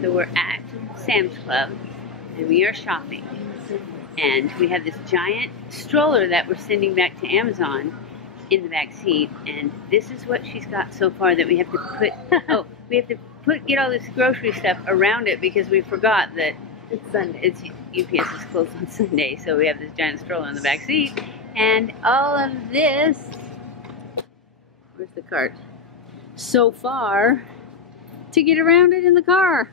So we're at Sam's Club and we are shopping. And we have this giant stroller that we're sending back to Amazon in the back seat. And this is what she's got so far that we have to put, get all this grocery stuff around it because we forgot that It's Sunday. it's UPS is closed on Sunday. So we have this giant stroller in the back seat. And all of this, where's the cart? So far to get around it in the car.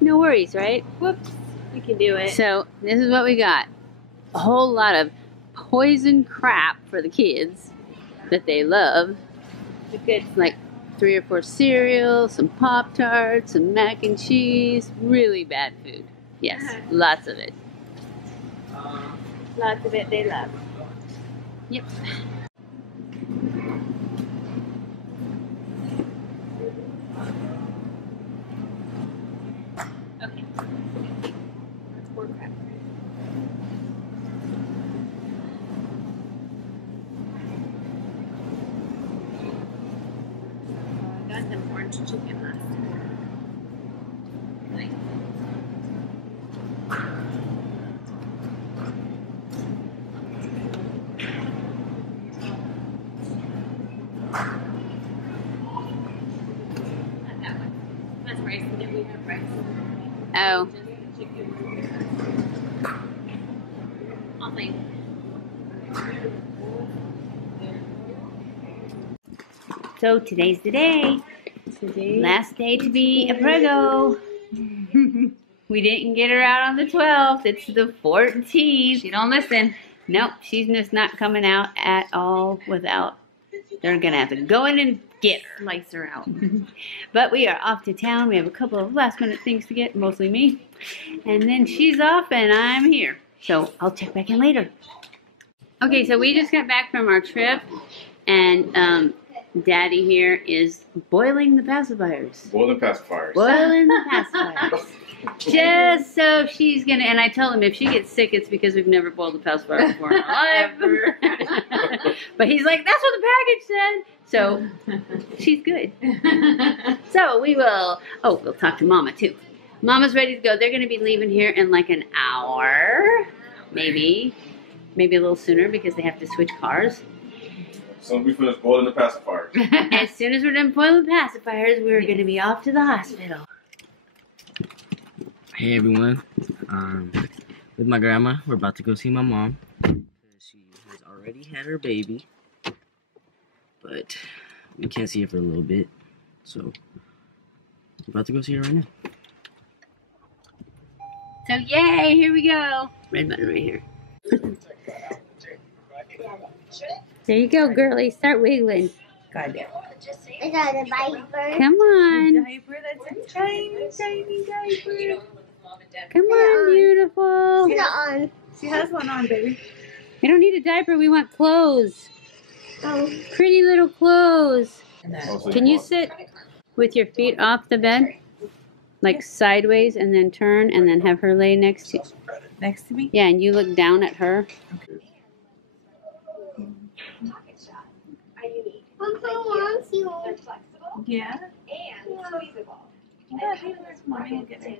No worries, right? Whoops. We can do it. So this is what we got. A whole lot of poison crap for the kids that they love. The good. Like 3 or 4 cereals, some Pop-Tarts, some mac and cheese. Really bad food. Yes, lots of it. Lots of it they love. Yep. Okay. That's more crap. I got them orange chicken left. Nice. Not that one. That's rice in it. We have rice. Oh. Just chicken. I'll think. So today's the day. Today. Last day to be a prego. We didn't get her out on the 12th. It's the 14th. She don't listen. Nope, she's just not coming out at all without. They're going to have to go in and get her. Slice her out. But we are off to town. We have a couple of last minute things to get, mostly me. And then she's off and I'm here. So I'll check back in later. Okay, so we just got back from our trip and Daddy here is boiling the pacifiers. Boiling pacifiers. Boiling the pacifiers. Just so she's gonna, and I told him if she gets sick, it's because we've never boiled a pacifier before in our life. Ever. But he's like, that's what the package said. So she's good. So we will, oh, we'll talk to Mama too. Mama's ready to go. They're gonna be leaving here in like an hour, maybe a little sooner because they have to switch cars. So we finish boiling the pacifiers. As soon as we're done boiling pacifiers, we're gonna be off to the hospital. Hey everyone, with my grandma, we're about to go see my mom. She has already had her baby, but we can't see her for a little bit, so we're about to go see her right now. So yay, here we go. Red button right here. There you go, girlie. Start wiggling. God damn. I got a diaper. Come on. Diaper, that's a tiny, tiny diaper. Come on, beautiful. Put it on. She has one on, baby. We don't need a diaper. We want clothes. Oh. Pretty little clothes. Also, Can you sit with your feet off the bed? Like sideways and then turn and then have her lay next to you? Next to me? Yeah, and you look down at her. Wants you. Yeah. Yeah, hey, where's mommy? We'll get her.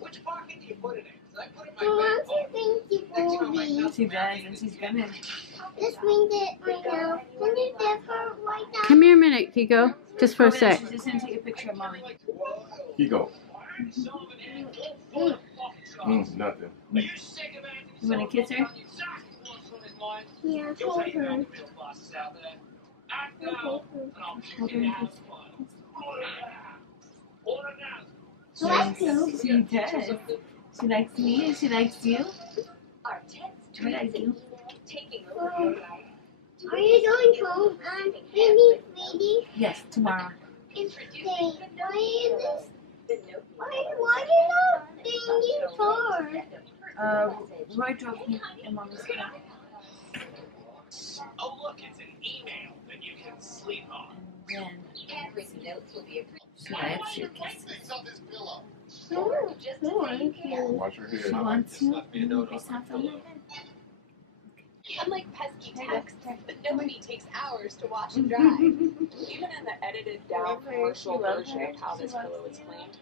Which pocket do you put it in? 'Cause I put it Who in my wants to thank you for me? She does, and she's gonna. Just bring it right now. Can you give her right now? Come here a minute, Kiko. Just for a sec. She's just gonna take a picture of mommy. Kiko. Nothing. You wanna kiss her? Yeah, hold her. Hold her and kiss She likes you. She does. She likes me and she likes you. I like you. Are you going home, baby, sweetie? Yes, tomorrow. It's day. Why is this? Why you not singing for? Roy drove me in mommy's car. Oh, look, it's an email that you can sleep on. And then she likes your kisses. Oh, cool. Wash your She hair. wants you and you kiss off on my head. Unlike pesky texts, but nobody takes hours to wash and dry. Even in the edited down commercial version of how this pillow is cleaned,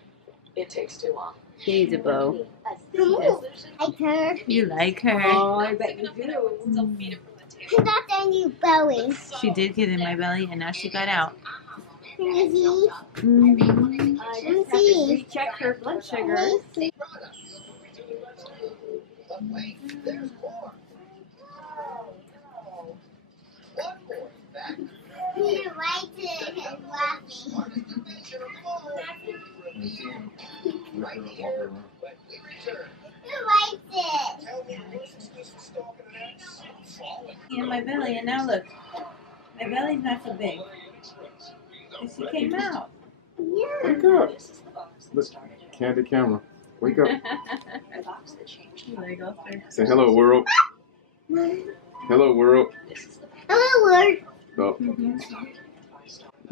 it takes too long. She needs a bow. Like her. You like her? Oh, I bet you do. She got a new belly. She did get in my belly, and now she got out. Easy. Easy. Recheck her blood sugar. But wait, there's more. One more fact. He likes it and laughing. Smartest invention of all. Walk around. When we return, He likes it. tell me who's exclusive stalking an ex. I'm falling. In my belly, and now look. My belly's not so big. And she came out. Yeah. Wake up. Look, candid camera. Wake up. There you go, sir. Say hello, world. Hello, world. Hello, Lord. Oh. You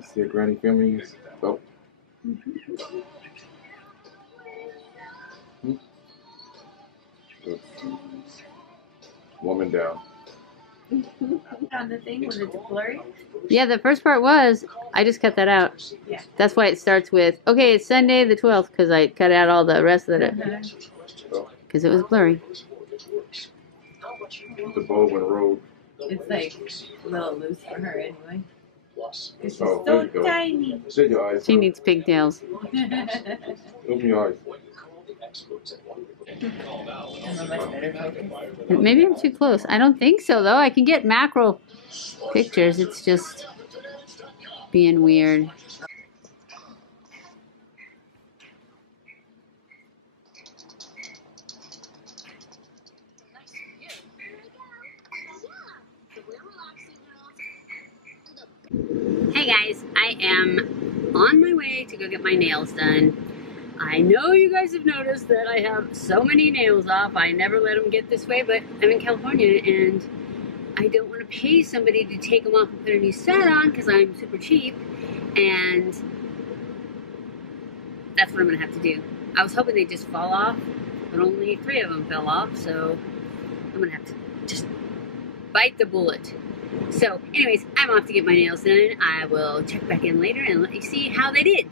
see a granny filming you? Oh. Woman down. On the thing, was it blurry? Yeah, the first part was. I just cut that out. Yeah. That's why it starts with, okay, it's Sunday the 12th, because I cut out all the rest of it. Because it was blurry. The bow went rogue. It's like a little loose for her anyway. She's Oh, so there you go. tiny. Shut your eyes. She needs pigtails. Open your eyes. I'm a much better focus. Maybe I'm too close. I don't think so, though. I can get macro pictures. It's just being weird. Hey guys, I am on my way to go get my nails done. I know you guys have noticed that I have so many nails off. I never let them get this way, but I'm in California and I don't want to pay somebody to take them off and put a new set on because I'm super cheap, and that's what I'm going to have to do. I was hoping they'd just fall off, but only 3 of them fell off, so I'm going to have to just bite the bullet. So anyways, I'm off to get my nails done. I will check back in later and let you see how they did.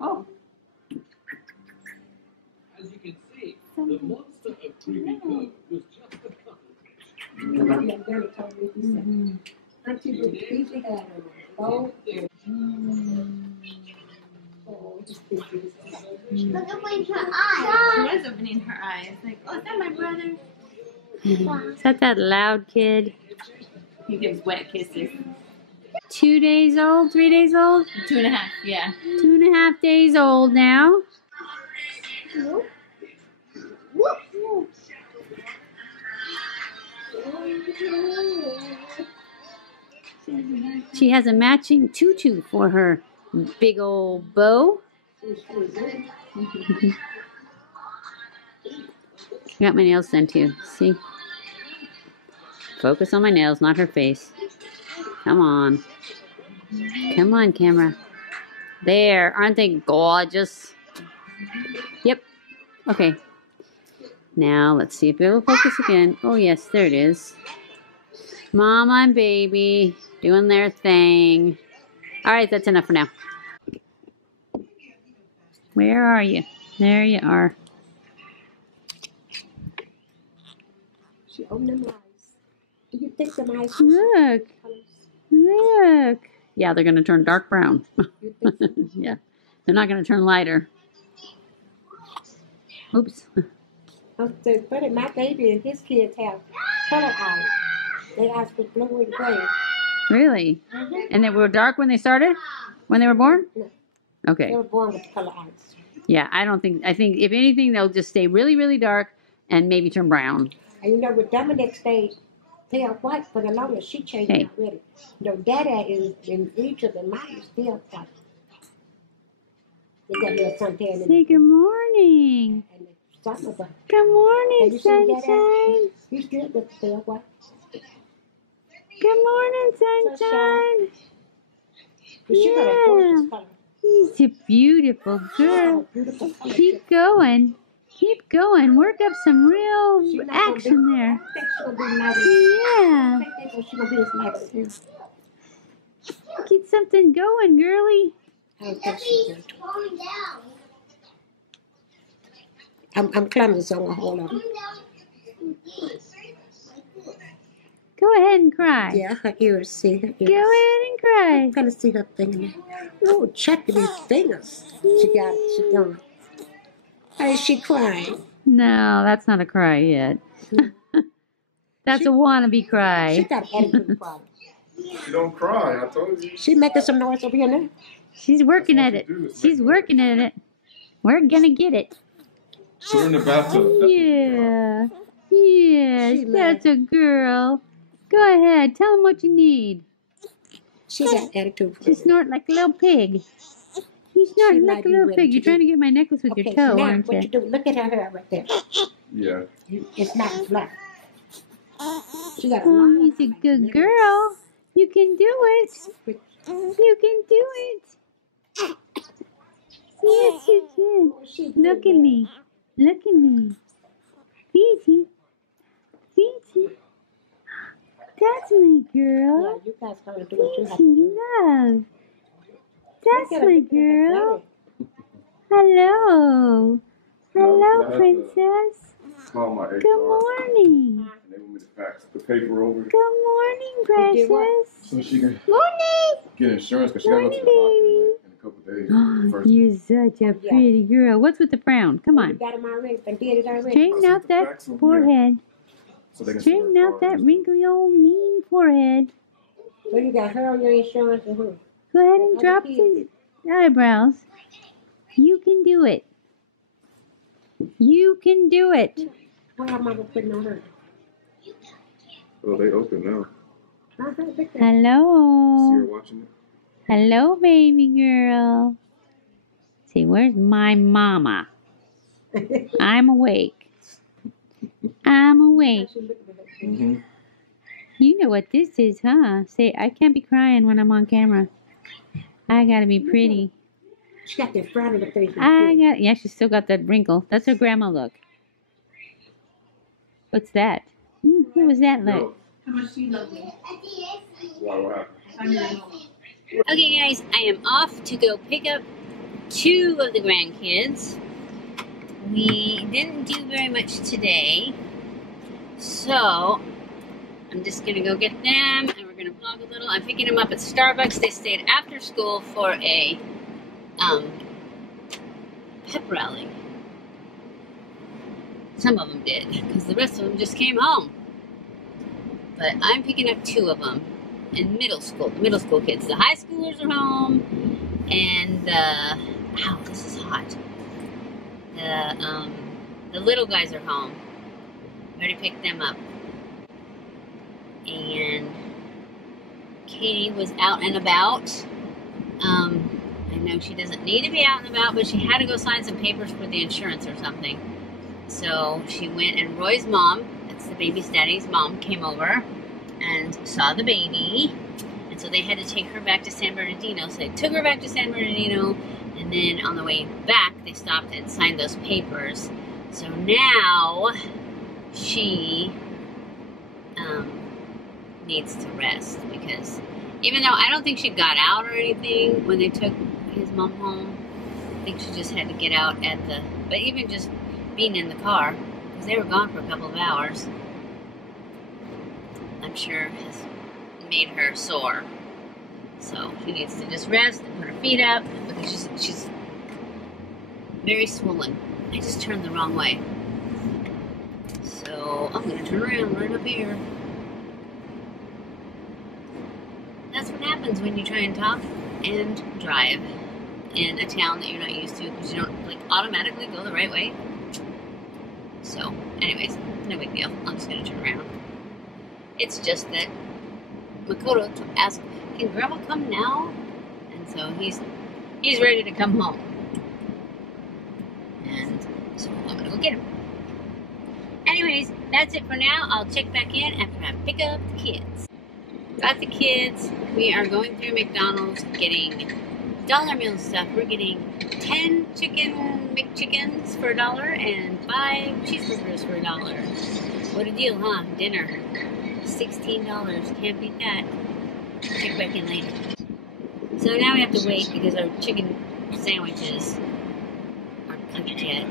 Oh. As you can see, the monster of creepy code was just a couple. Look at my She eyes. was opening her eyes. Like, oh, is that my brother? Is that loud kid? He gives wet kisses. 2 days old, 3 days old? 2.5, yeah. 2.5 days old now. Whoop. Whoop. She has a matching tutu for her big old bow. Got my nails done too. See? Focus on my nails, not her face. Come on. Come on, camera. There. Aren't they gorgeous? Yep. Okay. Now, let's see if it'll focus again. Oh, yes, there it is. Mama and baby doing their thing. All right, that's enough for now. Where are you? There you are. She opened them eyes. Do you think them eyes? Look. Look. Yeah, they're going to turn dark brown. Yeah. They're not going to turn lighter. Oops. But my baby and his kids have color eyes. They eyes was blue and gray. Really? And they were dark when they started? When they were born? No. Okay. They were born with color eyes. Yeah, I think if anything, they'll just stay really, really dark and maybe turn brown. And you know, with Dominic stayed pale white for the longest, she changed Hey. already. You know, Dada is in Egypt and mine is still white. They got little suntan in Say it. good morning. And Some of them. Good morning, Have you seen that? sunshine. He's good with the what? Good morning, sunshine. But she got a gorgeous color. He's a beautiful girl. Beautiful color. Keep going. Keep going. Work up some real action I there. don't think she's gonna be nice. Yeah. I don't think she's gonna be as nice as him. Get something going, girly. I don't think she's going to. I'm climbing, so I'm gonna hold on. Go ahead and cry. Yeah, her ears, see her ears. Go ahead and cry. I'm trying to see her finger. Oh, check these fingers. She got it. She done. Why is she crying? No, that's not a cry yet. That's a wannabe She cry. got attitude problem. She don't cry, I told you. She making some noise over here now. She's working at it. She's working at it. We're gonna get it. So we're in the bathtub. Yeah. Yes, that's a girl. Go ahead. Tell him what you need. She got attitude She problem. snort like a little pig. You snorting like a little pig. You're trying to get my necklace with your toe, now aren't what you? you do? Look at her hair right there. Yeah. It's not flat. She got a Oh, lot he's a good girl. You can do it. You can do it. Yes, you can. Look at me. Look at me. Fiji. Fiji. That's my girl. Yeah, you guys gotta do what you have to Fiji do. Love. That's Look at her, my look at her girl. belly. Hello. Hello, No, princess. Call my HR. Good morning. And they want me to fax the paper over Good morning, did what? precious. so she can Morning. get insurance because she got to go to the Morning, doctor in a couple of days. First. You're such a pretty girl. What's with the frown? Come You on. got him already. I did it already. Straighten out that forehead. So they can see Straighten her out that card. wrinkly old mean forehead. So you got her on your insurance and who? Go ahead and drop the eyebrows. You can do it. You can do it. Why am I putting on her? Oh, they open now. See her Hello. watching it? Hello, baby girl. See, where's my mama? I'm awake. I'm awake. Mm-hmm. You know what this is, huh? Say, I can't be crying when I'm on camera. I gotta be pretty. She got that frown in the face. Yeah, she's still got that wrinkle. That's her grandma look. What's that? What was that look? No. How much do you love me? Why, what happened? Okay, guys, I am off to go pick up 2 of the grandkids. We didn't do very much today, so I'm just gonna go get them, and we're gonna vlog a little. I'm picking them up at Starbucks. They stayed after school for a pep rally. Some of them did, because the rest of them just came home. But I'm picking up 2 of them in middle school. The middle school kids. The high schoolers are home, and ow, this is hot. The little guys are home. I already picked them up. And Katie was out and about. I know she doesn't need to be out and about, but she had to go sign some papers for the insurance or something. So she went, and Roy's mom, that's the baby's daddy's mom, came over and saw the baby. And so they had to take her back to San Bernardino. So they took her back to San Bernardino, and then on the way back, they stopped and signed those papers. So now she needs to rest, because even though I don't think she got out or anything when they took his mom home, I think she just had to get out but even just being in the car, because they were gone for a couple of hours, I'm sure has made her sore. So she needs to just rest and put her feet up, because she's very swollen. I just turned the wrong way. So I'm going to turn around right up here. That's what happens when you try and talk and drive in a town that you're not used to, because you don't automatically go the right way. So anyways, no big deal. I'm just going to turn around. It's just that Makoto asked, can Grandma come now? And so he's ready to come home. And so I'm going to go get him. anyways, that's it for now. I'll check back in after I pick up the kids. Got the kids. We are going through McDonald's getting dollar meal stuff. We're getting 10 chicken McChickens for $1 and 5 cheeseburgers for $1. What a deal, huh? Dinner. $16. Can't beat that. Check back in later. So now we have to wait because our chicken sandwiches aren't cooked yet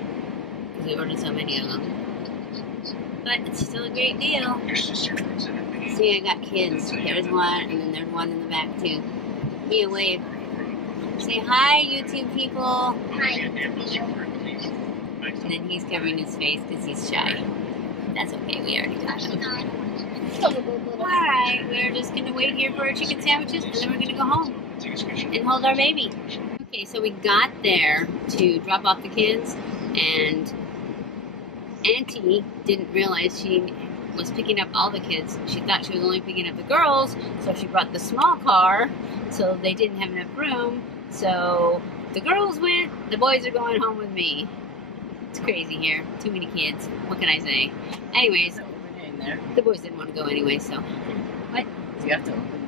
because we ordered so many of them. But it's still a great deal. See, I got kids. There's one, and then there's one in the back too. Be a wave. Say hi, YouTube people. Hi, YouTube people. And then he's covering his face because he's shy. That's okay. We already got him. Alright, we're just going to wait here for our chicken sandwiches, and then we're going to go home and hold our baby. Okay, so we got there to drop off the kids, and Auntie didn't realize she was picking up all the kids. She thought she was only picking up the girls, so she brought the small car, so they didn't have enough room. So the girls went, the boys are going home with me. It's crazy here. Too many kids. What can I say? Anyways, the boys didn't want to go anyway, so. What? You have to open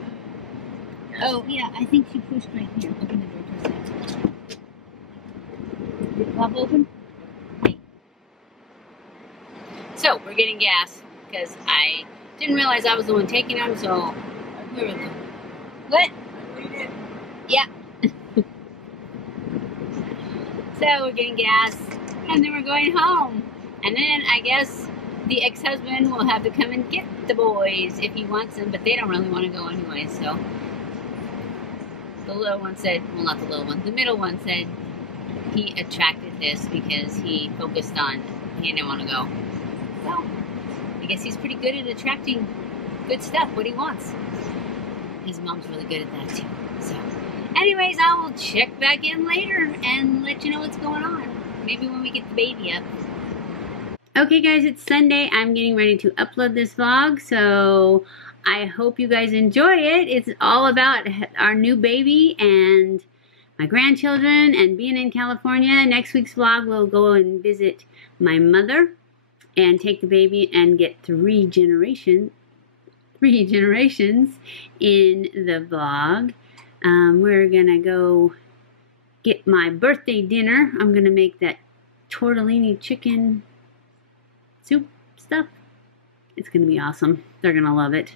the... Oh, yeah, I think she pushed right here. Open the door towards that. Did it pop open? Hey. So, we're getting gas, because I didn't realize I was the one taking them, so. Where was it? What? Yeah. So, we're getting gas, and then we're going home. And then, I guess, the ex-husband will have to come and get the boys if he wants them, but they don't really want to go anyway, so. The little one said, well, not the little one, the middle one said he attracted this because he focused on, he didn't want to go. So, I guess he's pretty good at attracting good stuff, what he wants. His mom's really good at that too. So, anyways, I will check back in later and let you know what's going on. Maybe when we get the baby up. Okay guys, it's Sunday. I'm getting ready to upload this vlog, so I hope you guys enjoy it. It's all about our new baby and my grandchildren and being in California. Next week's vlog, we'll go and visit my mother and take the baby and get three generations in the vlog. We're gonna go get my birthday dinner. I'm gonna make that tortellini chicken soup stuff. It's gonna be awesome. They're gonna love it.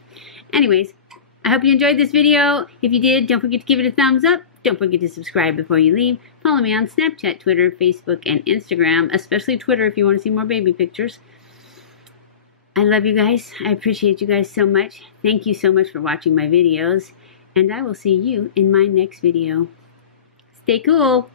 Anyways, I hope you enjoyed this video. If you did, don't forget to give it a thumbs up. Don't forget to subscribe before you leave. Follow me on Snapchat, Twitter, Facebook, and Instagram, especially Twitter if you want to see more baby pictures. I love you guys. I appreciate you guys so much. Thank you so much for watching my videos, and I will see you in my next video. Stay cool.